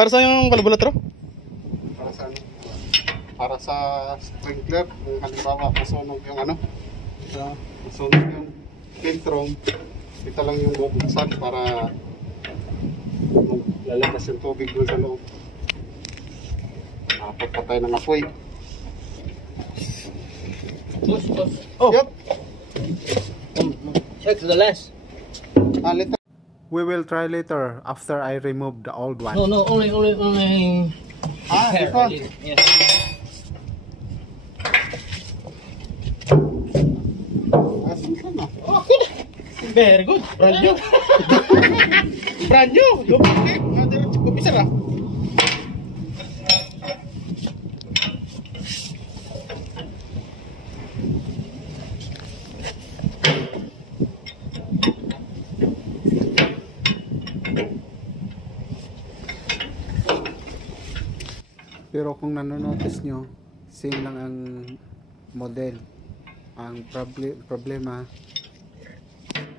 Para sa yung kalbulatro? Para sa ano? Para sa sprinkler, kung halimbawa masunog yung ano, masunog yung filtrum, ito lang yung bubuksan para lalabas yung tubig doon sa loob. Nakapagpatay ng apoy. Push. Oh. Yep. Check to the left. Later. We will try later after I remove the old one. No, only. This one. Yeah. Very good. Brand new. Brand new. Okay. Bisa lah. Pero kung nanonotice nyo, same lang ang model. Ang problema,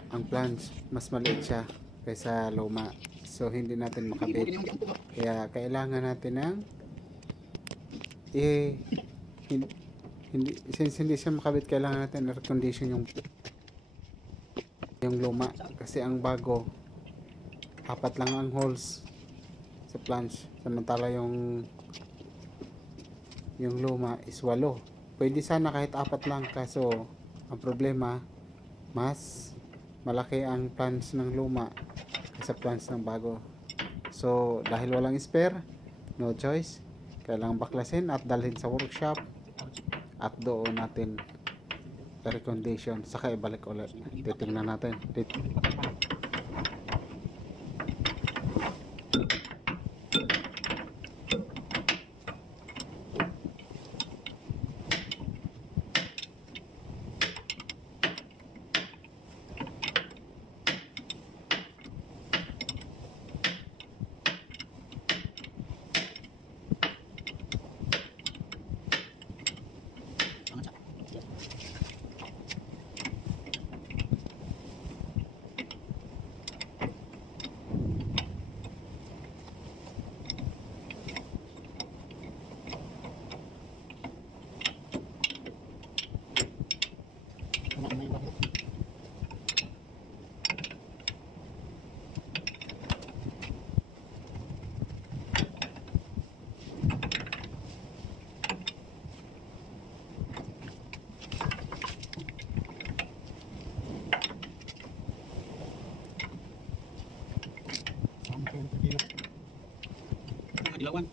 ang flange mas maliit siya kaysa luma, so hindi natin makabit. Kaya kailangan natin ng since hindi siya makabit, kailangan natin air condition yung luma, kasi ang bago 4 lang ang holes sa flange, samantala yung luma is 8. Pwede sana kahit 4 lang, kaso ang problema, mas malaki ang flange ng luma kaysa flange ng bago. So dahil walang spare, no choice, kailangan baklasin at dalhin sa workshop at doon natin air condition, saka ibalik ulit. Titingnan natin. Ilawan.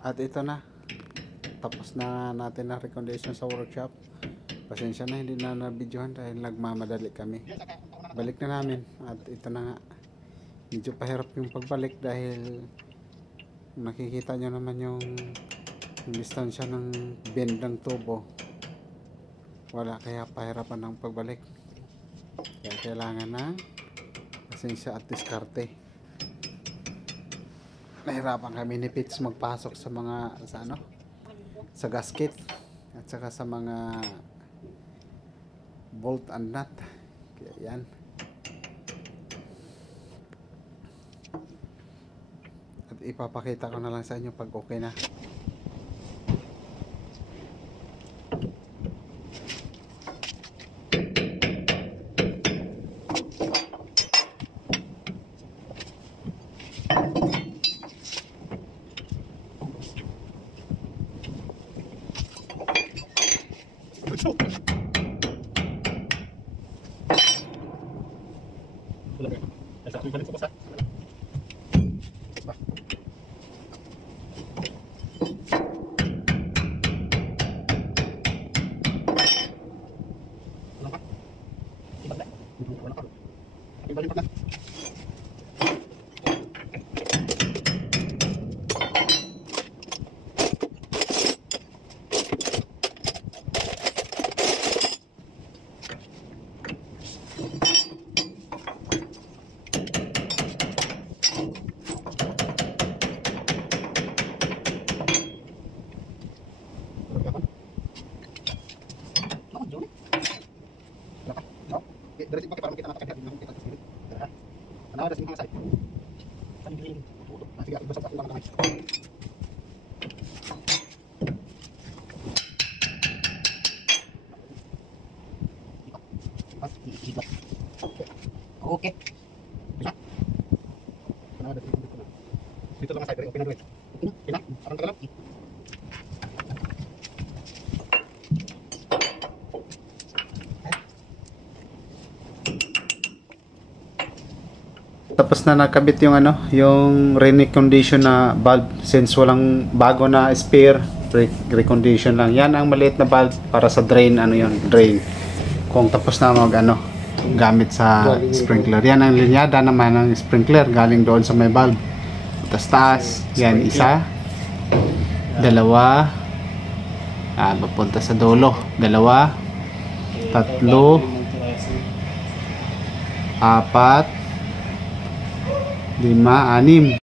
At ito na, tapos na natin na recommendation sa workshop. Pasensya na hindi na na-videohan dahil nagmamadali kami. Balik na namin at ito na nga. Medyo pahirap yung pagbalik dahil nakikita nyo naman yung distansya ng bend ng tubo. Wala, kaya pahirapan ng pagbalik. Kaya kailangan na pasensya at diskarte. Nahirapan kami ni Pitts magpasok sa mga sa gasket at saka sa mga bolt and nut. Kaya yan. At ipapakita ko na lang sa inyo pag okay na. Okay. Dito lang ang side, okay na rin. Okay na? Parang tagal lang. Tapos na nakabit yung yung recondition na valve since walang bago na spare, recondition lang. Yan ang maliit na valve para sa drain, drain. Kung tapos na gamit sa sprinkler. Yan ang linyada naman ng sprinkler galing doon sa may valve. Taas, yan isa, dalawa, papunta sa dulo, dalawa, tatlo, apat, 5, 6.